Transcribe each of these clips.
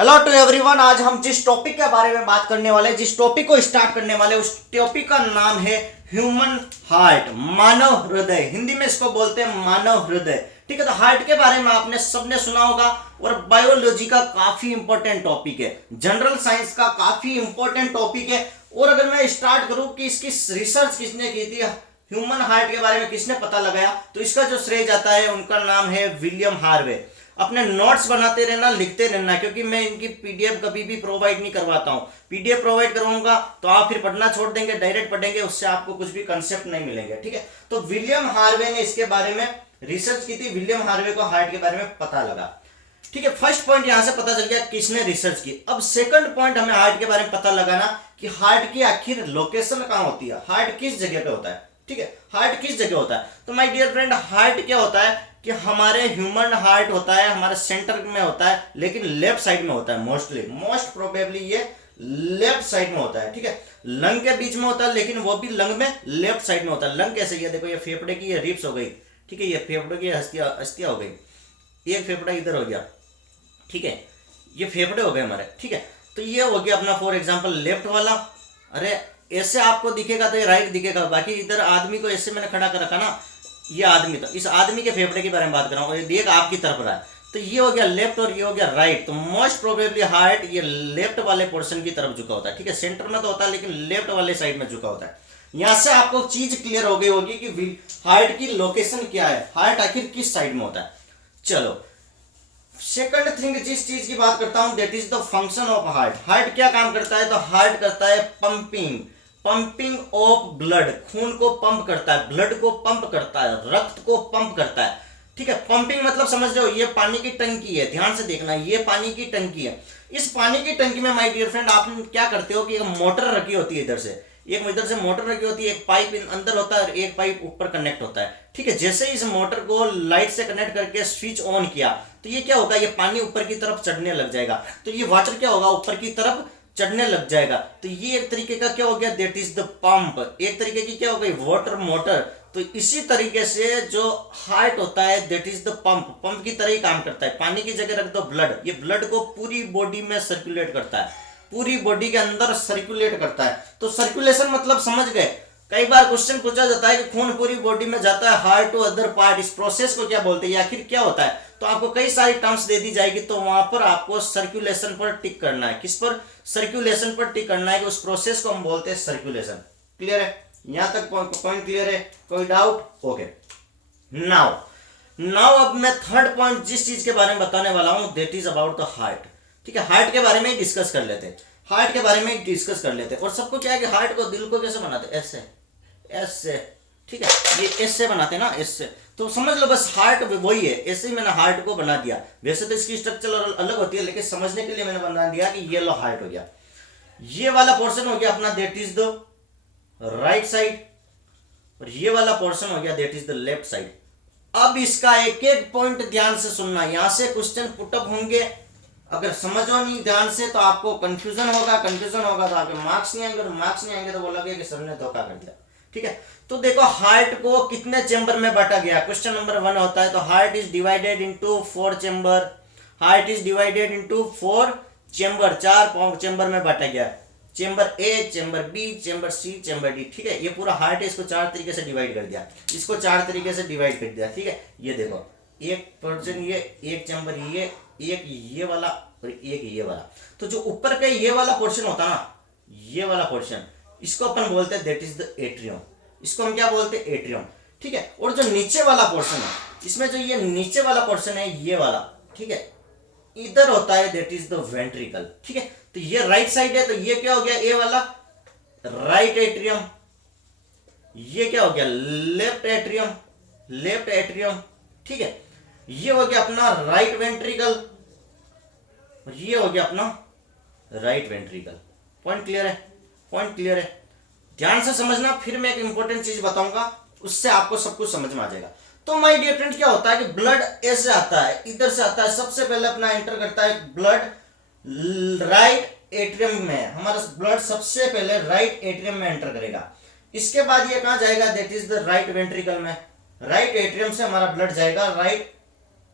Hello to everyone. आज हम जिस टॉपिक के बारे में बात करने वाले, जिस टॉपिक को स्टार्ट करने वाले, उस टॉपिक का नाम है ह्यूमन हार्ट, मानव हृदय। हिंदी में इसको बोलते हैं मानव हृदय। ठीक है, तो हार्ट के बारे में आपने सबने सुना होगा और बायोलॉजी का काफी इंपॉर्टेंट टॉपिक है, जनरल साइंस का काफी इंपॉर्टेंट टॉपिक है। और अगर मैं स्टार्ट करूं कि इसकी रिसर्च किसने की थी, ह्यूमन हार्ट के बारे में किसने पता लगाया, तो इसका जो श्रेय जाता है उनका नाम है विलियम हार्वे। अपने नोट्स बनाते रहना, लिखते रहना, क्योंकि मैं इनकी पीडीएफ कभी भी प्रोवाइड नहीं करवाता हूँ। पीडीएफ प्रोवाइड करवाऊंगा तो आप फिर पढ़ना छोड़ देंगे, डायरेक्ट पढ़ेंगे, उससे आपको कुछ भी कंसेप्ट नहीं मिलेंगे। ठीक है, तो विलियम हार्वे ने इसके बारे में रिसर्च की थी। विलियम हार्वे को हार्ट के बारे में पता लगा। ठीक है, फर्स्ट पॉइंट यहां से पता चल गया किसने रिसर्च की। अब सेकंड पॉइंट हमें हार्ट के बारे में पता लगाना कि हार्ट की आखिर लोकेशन कहां होती है, हार्ट किस जगह पे होता है। ठीक है, हार्ट किस जगह होता है। तो माय डियर फ्रेंड, हार्ट क्या होता है कि हमारे ह्यूमन हार्ट होता है, हमारे सेंटर में होता है, लेकिन लेफ्ट साइड में होता है। मोस्ट प्रोबेबली ये लेफ्ट साइड में होता है। ठीक है, लंग के बीच में होता है, लेकिन वो भी लंग में लेफ्ट साइड में होता है। लंग कैसे, ये देखो, ये फेफड़े की ये रिब्स हो गई। ठीक है, ये फेफड़े की अस्थियां हो गई, एक फेफड़ा इधर हो गया। ठीक है, ये फेफड़े हो गए हमारे। ठीक है, तो ये हो गया अपना फॉर एग्जांपल लेफ्ट वाला। अरे ऐसे आपको दिखेगा तो ये राइट दिखेगा, बाकी इधर आदमी को ऐसे मैंने खड़ा कर रखा ना, ये आदमी, तो इस आदमी के फेफड़े के बारे में बात कर रहा हूँ, ये आपकी तरफ रहा है, तो ये हो गया लेफ्ट और ये हो गया राइट। तो मोस्ट प्रोबेबली हार्ट ये लेफ्ट वाले पोर्शन की तरफ झुका होता है। ठीक है, सेंटर में तो होता है लेकिन लेफ्ट वाले साइड में झुका होता है। यहां से आपको चीज क्लियर हो गई होगी कि हार्ट की लोकेशन क्या है, हार्ट आखिर किस साइड में होता है। चलो, सेकंड थिंग जिस चीज की बात करता हूं, that is the function of heart. Heart क्या काम करता है, तो हार्ट करता है पंपिंग ऑफ ब्लड, खून को पंप करता है, ब्लड को पंप करता है, रक्त को पंप करता है। ठीक है, पंपिंग मतलब समझ रहे हो, ये पानी की टंकी है, ध्यान से देखना, ये पानी की टंकी है। इस पानी की टंकी में माय डियर फ्रेंड आप क्या करते हो कि एक मोटर रखी होती है, इधर से मोटर रखी होती है, एक पाइप अंदर होता है और एक पाइप ऊपर कनेक्ट होता है। ठीक है, जैसे इस मोटर को लाइट से कनेक्ट करके स्विच ऑन किया तो ये क्या होगा, ये पानी ऊपर की तरफ चढ़ने लग जाएगा। तो ये वाटर क्या होगा, ऊपर की तरफ चढ़ने लग जाएगा। तो ये एक तरीके का क्या हो गया, दैट इज द पंप, एक तरीके की क्या हो गई, वाटर मोटर। तो इसी तरीके से जो हार्ट होता है दैट इज द पंप की तरह ही काम करता है। पानी की जगह रख दो ब्लड, ये ब्लड को पूरी बॉडी में सर्कुलेट करता है, पूरी बॉडी के अंदर सर्कुलेट करता है। तो सर्कुलेशन मतलब समझ गए। कई बार क्वेश्चन पूछा जाता है कि खून पूरी बॉडी में जाता है हार्ट टू अदर पार्ट, इस प्रोसेस को क्या बोलते हैं, आखिर क्या होता है। तो आपको कई सारी टर्म्स दे दी जाएगी, तो वहां पर आपको सर्कुलेशन पर टिक करना है। किस पर, सर्कुलेशन पर टिक करना है, कि उस प्रोसेस को हम बोलते हैं सर्कुलेशन। क्लियर है, यहां तक पॉइंट क्लियर है, कोई डाउट? ओके, नाउ अब मैं थर्ड पॉइंट जिस चीज के बारे में बताने वाला हूं, that is about the heart. ठीक है, हार्ट के बारे में डिस्कस कर लेते हैं, और सबको क्या है कि हार्ट को, दिल को कैसे बनाते, ऐसे। ठीक है, ये ऐसे बनाते हैं ना, ऐसे। तो समझ लो बस हार्ट वही है, ऐसे ही मैंने हार्ट को बना दिया। वैसे तो इसकी स्ट्रक्चर अलग होती है, लेकिन समझने के लिए मैंने बना दिया कि ये लो हार्ट हो गया, ये वाला पोर्शन हो गया अपना that is the right side, और ये वाला पोर्शन हो गया that is the left side. अब इसका एक एक पॉइंट ध्यान से सुनना, यहां से क्वेश्चन पुटअप होंगे, अगर समझो नहीं ध्यान से तो आपको कंफ्यूजन होगा तो आपके मार्क्स नहीं आएंगे, तो बोलोगे कि सर ने धोखा कर दिया। ठीक है, तो देखो हार्ट को कितने चेंबर में बांटा गया। क्वेश्चन नंबर 1 होता है, तो heart is divided into 4 chamber, चार चेंबर में बांटा गया, चेंबर ए, चेंबर बी, चेंबर सी, चेंबर डी। ठीक है, ये पूरा हार्ट है, इसको 4 तरीके से डिवाइड कर दिया, ठीक है, ये देखो, एक पोर्शन ये, एक चेंबर ये, एक ये वाला और एक ये वाला। तो जो ऊपर का ये वाला पोर्शन होता है ना, ये वाला पोर्शन, इसको अपन बोलते हैं दैट इज द एट्रियम, इसको हम क्या बोलते हैं, एट्रियम। ठीक है, और जो नीचे वाला पोर्शन है, इसमें जो ये नीचे वाला पोर्शन है, ये वाला, ठीक है, इधर होता है दैट इज द वेंट्रिकल। ठीक है, तो ये राइट साइड है, तो ये क्या हो गया, ए वाला राइट एट्रियम, ये क्या हो गया, लेफ्ट एट्रियम। ठीक है, ये हो गया अपना राइट वेंट्रिकल, और ये हो गया अपना राइट वेंट्रिकल। पॉइंट क्लियर है, ध्यान से समझना। फिर मैं एक इंपॉर्टेंट चीज बताऊंगा, उससे आपको सब कुछ समझ में आ जाएगा। तो माय डियर फ्रेंड, क्या होता है कि ब्लड ऐसे आता है, इधर से आता है, सबसे पहले अपना एंटर करता है ब्लड राइट एट्रियम में, हमारा ब्लड सबसे पहले राइट एट्रियम में एंटर करेगा। इसके बाद ये कहां जाएगा, that is the right ventricle में। राइट एट्रियम से हमारा ब्लड जाएगा राइट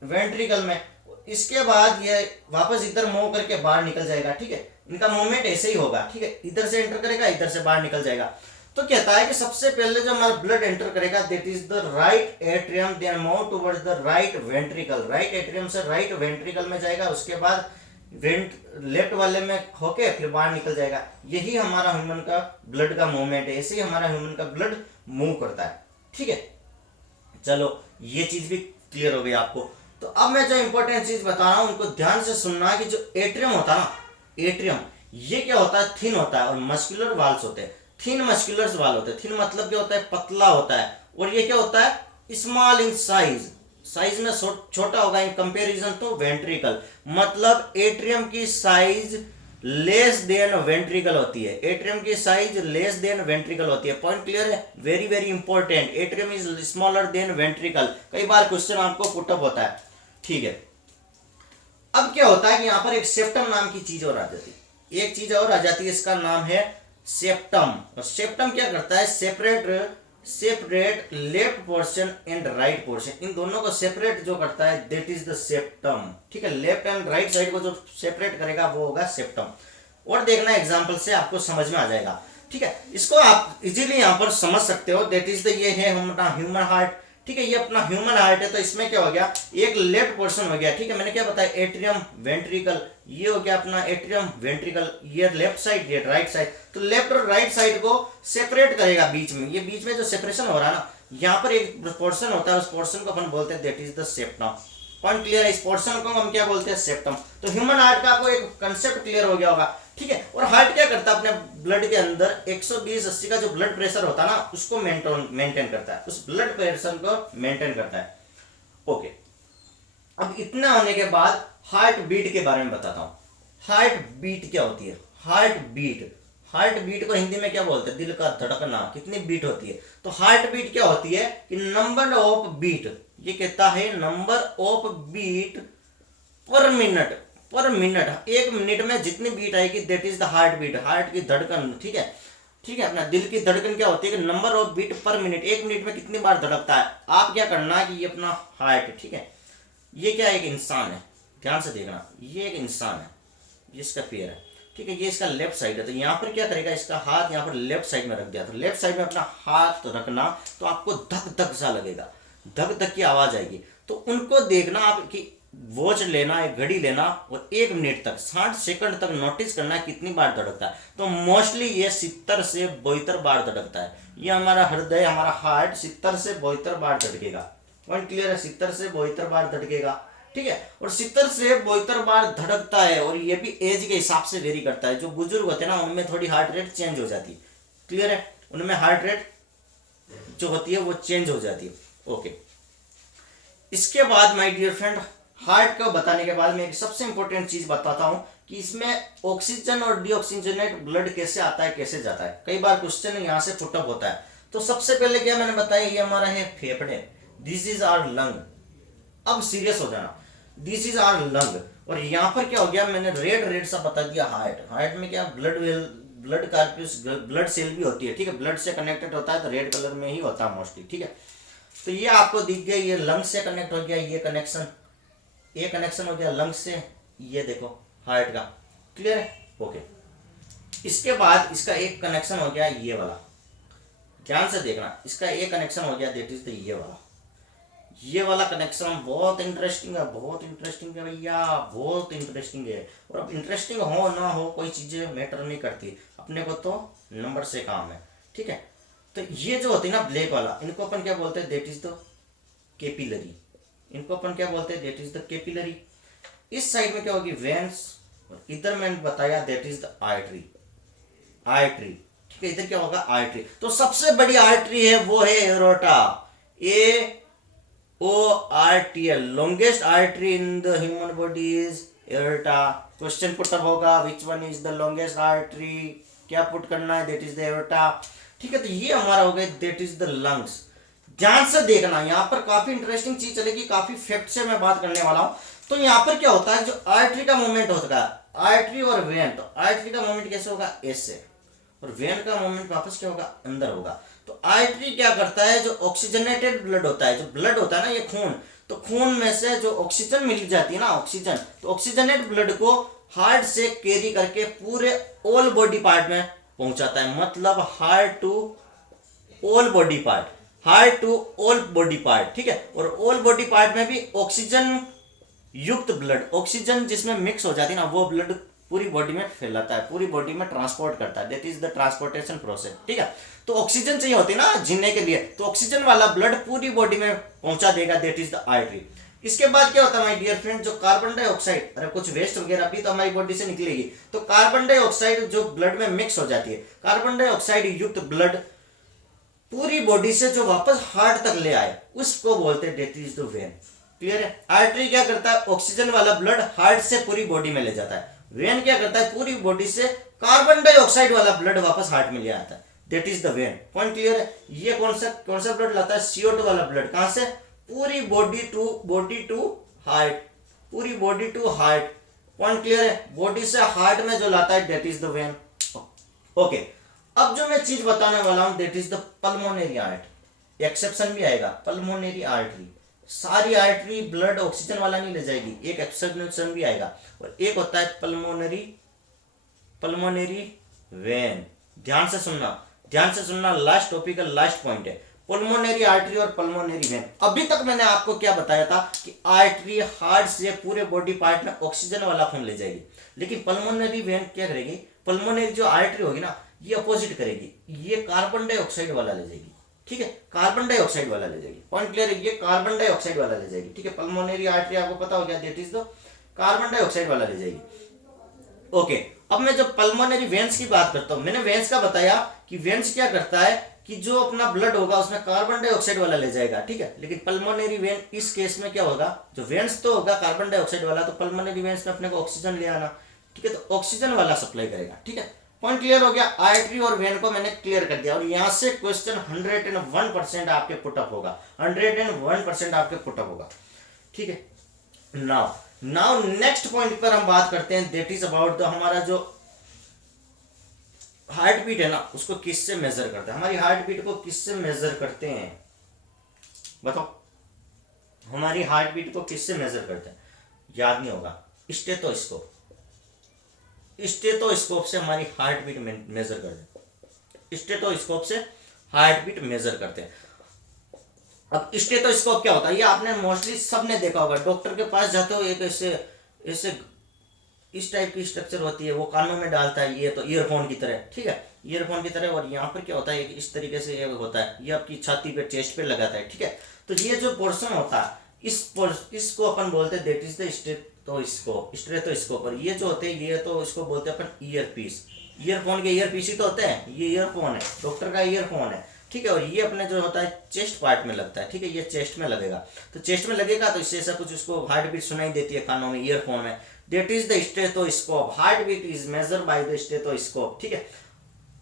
वेंट्रिकल में, इसके बाद ये वापस इधर मूव करके बाहर निकल जाएगा, ठीक है। इनका मूवमेंट ऐसे ही होगा, ठीक है। इधर से एंटर करेगा, इधर से बाहर निकल जाएगा। तो कहता है कि सबसे पहले जो हमारा ब्लड एंटर करेगा that is the right atrium, then move towards the right ventricle. Right atrium से राइट वेंट्रिकल में जाएगा, उसके बाद लेफ्ट वाले में होके फिर बाहर निकल जाएगा। यही हमारा ह्यूमन का ब्लड का मूवमेंट है, ऐसे ही हमारा ह्यूमन का ब्लड मूव करता है, ठीक है। चलो ये चीज भी क्लियर हो गई आपको। तो अब मैं जो इंपॉर्टेंट चीज बता रहा हूं उनको ध्यान से सुनना है कि जो एट्रियम होता है ना, एट्रियम ये क्या होता है, थिन होता है और मस्कुलर वाल्स होते हैं। थिन मस्कुलर वाल होते हैं, थिन मतलब क्या होता है, पतला होता है। और ये क्या होता है, स्मॉल इन साइज, साइज में छोटा होगा इन कंपैरिजन टू वेंट्रिकल। मतलब एट्रियम की साइज लेस देन वेंट्रिकल होती है, एट्रियम की साइज लेस देन वेंट्रिकल होती है। पॉइंट क्लियर है, very very important. Atrium is smaller than ventricle, कई बार क्वेश्चन आपको पुटअप होता है, ठीक है। अब क्या होता है कि यहां पर एक सेप्टम नाम की चीज और आ जाती है, एक चीज और आ जाती है, इसका नाम है सेप्टम। और सेप्टम क्या करता है, separate left portion and right portion, इन दोनों को सेपरेट जो करता है दैट इज द सेप्टम, ठीक है। लेफ्ट एंड राइट साइड को जो सेपरेट करेगा वो होगा सेप्टम। और देखना एग्जांपल से आपको समझ में आ जाएगा, ठीक है। इसको आप इजीली यहां पर समझ सकते हो, दैट इज द ये है हमारा ह्यूमन हार्ट, ठीक है। ये अपना ह्यूमन हार्ट है, तो इसमें क्या हो गया, एक लेफ्ट पोर्शन हो गया, ठीक है। मैंने क्या बताया, एट्रियम वेंट्रिकल, ये हो गया अपना एट्रियम वेंट्रिकल, ये लेफ्ट साइड, ये राइट साइड। तो लेफ्ट और राइट साइड को सेपरेट करेगा बीच में, ये बीच में जो सेपरेशन हो रहा है ना, यहाँ पर एक पोर्शन होता है, उस पोर्शन को अपन बोलते हैं that is the septum. Point clear है, इस पोर्शन को हम क्या बोलते हैं, सेप्टम। तो ह्यूमन हार्ट का आपको एक कंसेप्ट क्लियर हो गया होगा, ठीक है। और हार्ट क्या करता है, अपने ब्लड के अंदर 120-80 का जो ब्लड प्रेशर होता है ना, उसको मेंटेन करता है, उस ब्लड प्रेशर को मेंटेन करता है, ओके। अब इतना होने के बाद हार्ट बीट के बारे में बताता हूं। हार्ट बीट क्या होती है, हार्ट बीट, हार्ट बीट को हिंदी में क्या बोलते हैं, दिल का धड़कना, कितनी बीट होती है। तो हार्ट बीट क्या होती है कि नंबर ऑफ बीट, ये कहता है number of beat per minute, per minute, एक मिनट में जितनी बीट आएगी that is the heart beat, heart की धड़कन, ठीक है, ठीक है। अपना दिल की धड़कन क्या होती है कि number of beat per minute, एक मिनट में कितनी बार धड़कता है। आप क्या करना है कि ये अपना हार्ट, ठीक है, ये क्या एक इंसान है, ध्यान से देखना, ये एक इंसान है, ये इसका पैर है, ठीक है, ये इसका लेफ्ट साइड है। तो यहाँ पर क्या करेगा, इसका हाथ यहाँ पर लेफ्ट साइड में रख दिया, तो लेफ्ट साइड में अपना हाथ रखना, तो आपको धक धक सा लगेगा, धक धक की आवाज आएगी। तो उनको देखना आप कि वॉच लेना, एक घड़ी लेना और 1 मिनट तक 60 सेकंड तक नोटिस करना है कितनी बार धड़कता है। तो मोस्टली ये 70 से 72 बार धड़कता है। ये हमारा हृदय, हमारा हार्ट 70 से 72 बार धड़केगा। पॉइंट क्लियर है, 70 से 72 बार धड़केगा, ठीक है। और 70 से 72 बार धड़कता है, और ये भी एज के हिसाब से वेरी करता है। जो बुजुर्ग होते हैं ना, उनमें थोड़ी हार्ट रेट चेंज हो जाती है, क्लियर है, उनमें हार्ट रेट जो होती है वो चेंज हो जाती है, ओके। इसके बाद माय डियर फ्रेंड, हार्ट को बताने के बाद मैं एक सबसे इंपॉर्टेंट चीज बताता हूं कि इसमें ऑक्सीजन और डीऑक्सीजनेट ब्लड कैसे आता है, कैसे जाता है। कई बार क्वेश्चन यहां से पुटअप होता है। तो सबसे पहले क्या मैंने बताया, ये हमारा है फेफड़े, दिस इज आवर लंग। अब सीरियस हो जाना, दिस इज आवर लंग। और यहां पर क्या हो गया, मैंने रेड सा बता दिया हार्ट। हार्ट में क्या ब्लड कार्पिस, ब्लड सेल भी होती है, ठीक है, ब्लड से कनेक्टेड होता है, तो रेड कलर में ही होता है मोस्टली, ठीक है। तो ये आपको दिख गया, ये लंग से कनेक्ट हो गया, ये कनेक्शन हो गया लंग से, ये देखो हार्ट का, क्लियर है, ओके। इसके बाद इसका एक कनेक्शन हो गया ये वाला, ध्यान से देखना, इसका एक कनेक्शन हो गया दैट इज द ये वाला कनेक्शन बहुत इंटरेस्टिंग है, बहुत इंटरेस्टिंग है भैया, बहुत इंटरेस्टिंग है। और अब इंटरेस्टिंग हो ना हो कोई चीजें मैटर नहीं करती, अपने को तो नंबर से काम है, ठीक है। तो ये जो होती है ना ब्लैक वाला, इनको अपन क्या बोलते हैं, दैट इज द कैपिलरी, इनको अपन क्या बोलते हैं, दैट इज द कैपिलरी। इस साइड में क्या होगी, वेन्स, और इधर मैंने बताया that is the artery, artery, ठीक है, इधर क्या होगा, आर्टरी। तो सबसे बड़ी आर्टरी है वो है aorta, AORTL, longest artery in the human body is aorta। Question put up होगा, which one is the longest artery, क्या पुट करना है, that is the aorta, ठीक है। तो ये हमारा हो गया that is the lungs। ध्यान से देखना, यहाँ पर काफी इंटरेस्टिंग चीज चलेगी, काफी फैक्ट से मैं बात करने वाला हूँ। तो यहाँ पर क्या होता है, जो आर्टरी का मूवमेंट होता है, आर्टरी और वेन, तो आर्टरी का मूवमेंट कैसे होगा, ऐसे, और वेन का मूवमेंट वापस क्या होगा, अंदर होगा। तो आर्टरी क्या करता है, जो ऑक्सीजनेटेड ब्लड होता है, जो ब्लड होता है ना, ये खून, तो खून में से जो ऑक्सीजन मिल जाती है ना, ऑक्सीजन, तो ऑक्सीजनेट ब्लड को हार्ट से कैरी करके पूरे ऑल बॉडी पार्ट में पहुंचाता है, मतलब heart to all body part, heart to all body part, ठीक है। और ऑल बॉडी पार्ट में भी ऑक्सीजन युक्त ब्लड, ऑक्सीजन जिसमें मिक्स हो जाती है ना, वो ब्लड पूरी बॉडी में फैलाता है, पूरी बॉडी में ट्रांसपोर्ट करता है, that is the transportation process, ठीक है। तो ऑक्सीजन चाहिए होती है ना जीने के लिए, तो ऑक्सीजन वाला ब्लड पूरी बॉडी में पहुंचा देगा, दैट इज द आर्टरी। इसके बाद क्या होता है माय डियर फ्रेंड, जो कार्बन डाइऑक्साइड, अरे कुछ वेस्ट वगैरह भी तो हमारी बॉडी से निकलेगी, तो कार्बन डाइऑक्साइड जो ब्लड में मिक्स हो जाती है, कार्बन डाइऑक्साइड युक्त ब्लड पूरी बॉडी से जो वापस हार्ट तक ले आए, उसको बोलते हैं that is the when. Clear है। आर्टरी क्या करता है, ऑक्सीजन वाला ब्लड हार्ट से पूरी बॉडी में ले जाता है। वेन क्या करता है, पूरी बॉडी से कार्बन डाइऑक्साइड वाला ब्लड वापस हार्ट में ले आता है, that is the when. Point clear है। ये कौन सा ब्लड लाता है, CO2 वाला ब्लड, कहां से, पूरी बॉडी टू हार्ट, पूरी body to heart. Point clear है। बॉडी से हार्ट में जो लाता है that is the vein. Okay, अब जो मैं चीज बताने वाला हूं that is the pulmonary art. Exception भी आएगा, पल्मोनरी आर्टरी, सारी आर्टरी ब्लड ऑक्सीजन वाला नहीं ले जाएगी, एक एक्सेप्शन भी आएगा, और एक होता है पल्मोनरी वेन। ध्यान से सुनना, लास्ट टॉपिक का लास्ट पॉइंट है, पल्मोनरी आर्टरी और पल्मोनरी वेन। अभी तक मैंने आपको क्या बताया था कि आर्टरी हार्ट से पूरे बॉडी पार्ट में ऑक्सीजन वाला खून ले जाएगी, लेकिन पल्मोनरी वेन क्या करेगी, पल्मोनरी जो आर्टरी होगी ना, ये अपोजिट करेगी, ये कार्बन डाइऑक्साइड वाला ले जाएगी, ठीक है, कार्बन डाइऑक्साइड वाला ले जाएगी। पॉइंट क्लियर है, ये कार्बन डाइऑक्साइड वाला ले जाएगी, ठीक है। पल्मोनरी आर्टरी आपको पता हो गया, that is the carbon dioxide वाला ले जाएगी। ओके, अब मैं जब पल्मोनरी वेन्स की बात करता हूं, मैंने वेन्स का बताया कि वेन्स क्या करता है कि जो अपना ब्लड होगा उसमें कार्बन डाइऑक्साइड वाला ले जाएगा, ठीक है। लेकिन पल्मोनरी वेन इस केस में क्या होगा, जो वेन्स तो होगा कार्बन डाइऑक्साइड वाला, तो पल्मोनरी वेन्स में अपने को ऑक्सीजन ले आना, ठीक है, तो ऑक्सीजन वाला सप्लाई करेगा, ठीक है। पॉइंट क्लियर हो गया। आर्टरी और वेन को मैंने क्लियर कर दिया, और यहां से क्वेश्चन 101% आपके पुटअप होगा, 101% आपके पुटअप होगा, ठीक है। नाउ नेक्स्ट पॉइंट पर हम बात करते हैं, दैट इज अबाउट द हमारा जो हार्ट बीट है ना, उसको किससे मेजर करते हैं, हमारी हार्ट बीट को किससे मेजर करते हैं, बताओ, हमारी हार्ट बीट को किससे मेजर करते हैं, याद नहीं होगा, स्टेथोस्कोप से हमारी हार्ट बीट मेजर करते हैं, स्टेथोस्कोप से हार्ट बीट मेजर करते हैं। अब स्टेथोस्कोप क्या होता है, ये आपने मोस्टली सबने देखा होगा, डॉक्टर के पास जाते हो, एक ऐसे इस टाइप की स्ट्रक्चर होती है, वो कानों में डालता है, ये तो ईयरफोन की तरह, ठीक है, ईयरफोन की तरह, और यहाँ पर क्या होता है, एक इस तरीके से ये होता है, ये आपकी छाती पे, चेस्ट पे लगाता है, ठीक है। तो ये जो पोर्शन होता है, इसको अपन बोलते हैं दैट इज द स्टेथोस्कोप, और ये जो होते हैं, ये तो इसको बोलते हैं अपन ईयरपीस, ईयरफोन के ईयरपीस ही तो होते हैं, ये ईयरफोन है, डॉक्टर का ईयरफोन है, ठीक है। और ये अपने जो होता है चेस्ट पार्ट में लगता है, ठीक है, ये चेस्ट में लगेगा, तो चेस्ट में लगेगा तो इससे ऐसा कुछ उसको हार्ट बीट सुनाई देती है कानों में, ईयरफोन में, that is the stethoscope, heart beat is measure by the stethoscope, ठीक है।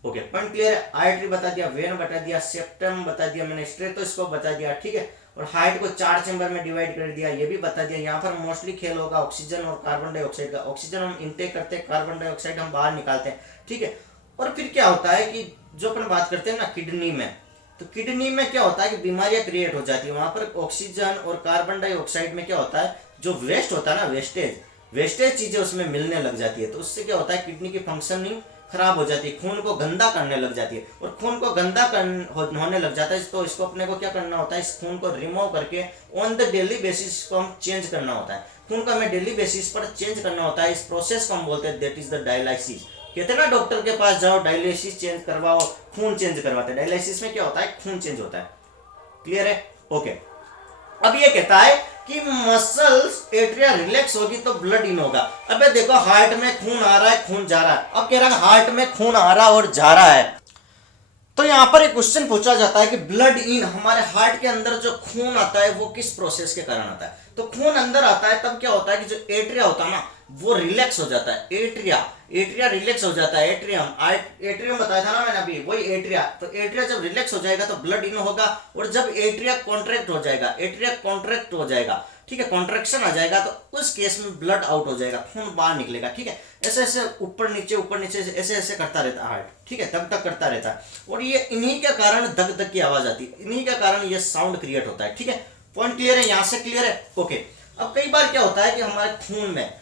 ओके, पॉइंट क्लियर है। आर्टरी बता दिया, वेन बता दिया, सेप्टम बता दिया मैंने, स्टेथोस्कोप बता दिया, ठीक है। और हार्ट को 4 चैम्बर में डिवाइड कर दिया, ये भी बता दिया। यहाँ पर मोस्टली खेल होगा ऑक्सीजन और कार्बन डाइऑक्साइड का, ऑक्सीजन हम इनटेक करते हैं, कार्बन डाइऑक्साइड हम बाहर निकालते हैं, ठीक है। और फिर क्या होता है कि जो अपन बात करते हैं ना किडनी में, तो किडनी में क्या होता है कि बीमारियां क्रिएट हो जाती है, वहां पर ऑक्सीजन और कार्बन डाइऑक्साइड में क्या होता है, जो वेस्ट होता है ना, वेस्टेज चीजें उसमें मिलने लग जाती है, तो उससे क्या होता है, किडनी की फंक्शनिंग खराब हो जाती है, खून को गंदा करने लग जाती है, और खून को गंदा होने लग जाता है, तो इसको अपने को क्या करना होता है, इस खून को रिमूव करके ऑन द डेली बेसिस को हम चेंज करना होता है, खून को हमें डेली बेसिस पर चेंज करना होता है। इस प्रोसेस को हम बोलते हैं दैट इज द डायलिसिस। कहते हैं ना डॉक्टर के पास जाओ, डायलिसिस चेंज करवाओ, खून चेंज करवाते हैं, डायलिसिस में क्या होता है, खून चेंज होता है। क्लियर है। ओके, अब ये कहता है कि मसल्स एट्रिया रिलैक्स होगी तो ब्लड इन होगा। अबे देखो, हार्ट में खून आ रहा है, खून जा रहा है, अब कह रहा है हार्ट में खून आ रहा है और जा रहा है, तो यहां पर एक क्वेश्चन पूछा जाता है कि ब्लड इन, हमारे हार्ट के अंदर जो खून आता है वो किस प्रोसेस के कारण आता है। तो खून अंदर आता है तब क्या होता है कि जो एट्रिया होता है ना, वो रिलैक्स हो जाता है, एट्रिया रिलैक्स हो जाता है, एट्रियम बताया था ना मैंने अभी, वही एट्रिया। तो एट्रिया जब रिलैक्स हो जाएगा तो ब्लड इन होगा, और जब एट्रिया कॉन्ट्रैक्ट हो जाएगा, ठीक है, कॉन्ट्रैक्शन आ जाएगा, तो उस केस में ब्लड आउट हो जाएगा, खून बाहर निकलेगा, ठीक है। ऐसे ऐसे ऊपर नीचे ऐसे ऐसे करता रहता है हार्ट, ठीक है, धक धक करता रहता है, और ये इन्हीं के कारण धक धक की आवाज आती है, इन्हीं के कारण ये साउंड क्रिएट होता है, ठीक है। पॉइंट क्लियर है, यहाँ से क्लियर है? ओके। अब कई बार क्या होता है कि हमारे खून में,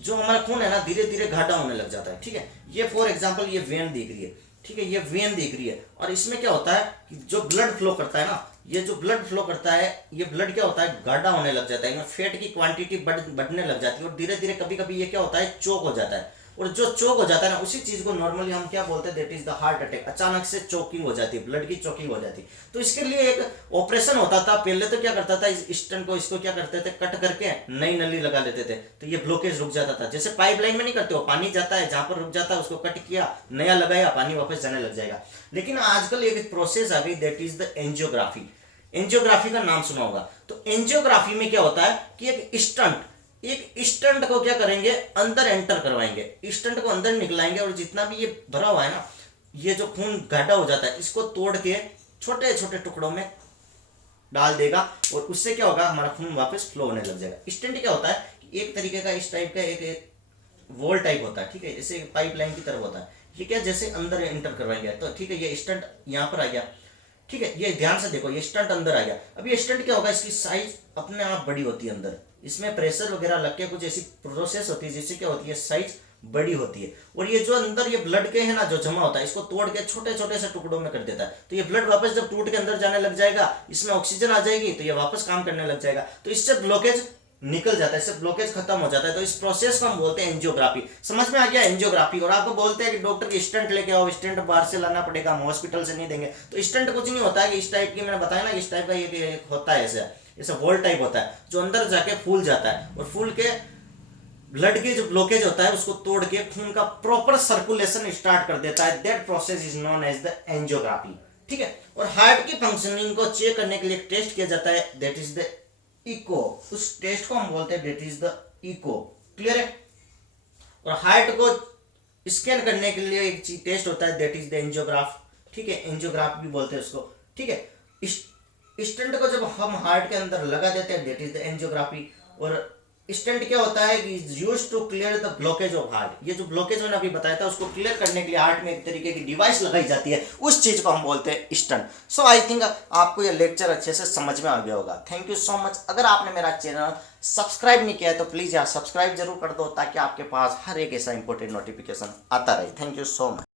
जो हमारा खून है ना, धीरे धीरे गाढ़ा होने लग जाता है, ठीक है। ये फॉर एग्जांपल ये वेन दिख रही है, ठीक है, ये वेन दिख रही है, और इसमें क्या होता है कि जो ब्लड फ्लो करता है ना, ये जो ब्लड फ्लो करता है, ये ब्लड क्या होता है, गाढ़ा होने लग जाता है, फैट की क्वांटिटी बढ़ने लग जाती है, और धीरे धीरे कभी कभी ये क्या होता है, चोक हो जाता है। और जो चोक हो जाता है ना, उसी चीज को नॉर्मली हम क्या बोलते हैं, that is the heart attack. अचानक से चोकिंग हो जाती है, ब्लड की चोकिंग हो जाती है। तो इसके लिए एक ऑपरेशन होता था पहले। तो क्या करता था, इस स्टंट को, इसको क्या करते थे, कट करके नई नली लगा लेते थे, तो ये ब्लॉकेज रुक जाता था। जैसे पाइपलाइन में नहीं करते हो, पानी जाता है, जहां पर रुक जाता है उसको कट किया, नया लगाया, पानी वापस जाने लग जाएगा। लेकिन आजकल एक प्रोसेस आ गई, that is the angiography. Angiography का नाम सुना होगा। तो एंजियोग्राफी में क्या होता है कि एक स्टंट को क्या करेंगे, अंदर एंटर करवाएंगे, स्टंट को अंदर निकलाएंगे, और जितना भी ये भरा हुआ है ना, ये जो खून गाढ़ा हो जाता है, इसको तोड़ के छोटे छोटे टुकड़ों में डाल देगा, और उससे क्या होगा, हमारा खून वापस फ्लो होने लग जाएगा। स्टंट क्या होता है कि एक तरीके का इस टाइप का एक वॉल टाइप होता है, ठीक है, जैसे पाइपलाइन की तरफ होता है। ये क्या, जैसे अंदर एंटर करवाएंगे, तो ठीक है, ये स्टंट यहाँ पर आ गया, ठीक है, ये ध्यान से देखो, ये स्टंट अंदर आ गया। अब ये स्टंट क्या होगा, इसकी साइज अपने आप बड़ी होती है अंदर, इसमें प्रेशर वगैरह लग के कुछ ऐसी प्रोसेस होती है जिससे क्या होती है, साइज बड़ी होती है। और ये जो अंदर ये ब्लड के है ना, जो जमा होता है, इसको तोड़ के छोटे छोटे से टुकड़ों में कर देता है। तो ये ब्लड वापस जब टूट के अंदर जाने लग जाएगा, इसमें ऑक्सीजन आ जाएगी, तो ये वापस काम करने लग जाएगा। तो इससे ब्लॉकेज निकल जाता है, इससे ब्लॉकेज खत्म हो जाता है। तो इस प्रोसेस को हम बोलते हैं एंजियोग्राफी। समझ में आ गया एंजियोग्राफी? और आपको बोलते हैं कि डॉक्टर की स्टंट लेके आओ, स्टंट बाहर से लाना पड़ेगा, हम हॉस्पिटल से नहीं देंगे। तो स्टंट कुछ नहीं होता है कि इस टाइप की, मैंने बताया ना, इस टाइप का ये होता है, ऐसा वॉल टाइप होता है, जो अंदर जाके फूल जाता है, और फूल के ब्लड के जो ब्लॉकेज होता है उसको तोड़ के खून का प्रॉपर सर्कुलेशन स्टार्ट कर देता है। That process is known as the angiography, ठीक है। और हार्ट की फंक्शनिंग को चेक करने के लिए एक टेस्ट किया जाता है, दैट इज द इको। उस टेस्ट को हम बोलते हैं that is the echo. Clear है? और हार्ट को स्कैन करने के लिए एक चीज टेस्ट होता है, दैट इज द एंजियोग्राफ, ठीक है, एंजियोग्राफ भी बोलते हैं उसको, ठीक है। स्टंट को जब हम हार्ट के अंदर लगा देते हैं, दैट इज द एंजियोग्राफी। और स्टंट क्या होता है कि used to clear the blockage of heart. ये जो ब्लॉकेज मैंने अभी बताया था, उसको क्लियर करने के लिए हार्ट में एक तरीके की डिवाइस लगाई जाती है, उस चीज को हम बोलते हैं स्टंट। सो आई थिंक आपको ये लेक्चर अच्छे से समझ में आ गया होगा। Thank you so much. अगर आपने मेरा चैनल सब्सक्राइब नहीं किया है तो प्लीज यार सब्सक्राइब जरूर कर दो, ताकि आपके पास हर एक ऐसा इंपॉर्टेंट नोटिफिकेशन आता रहे। Thank you so much.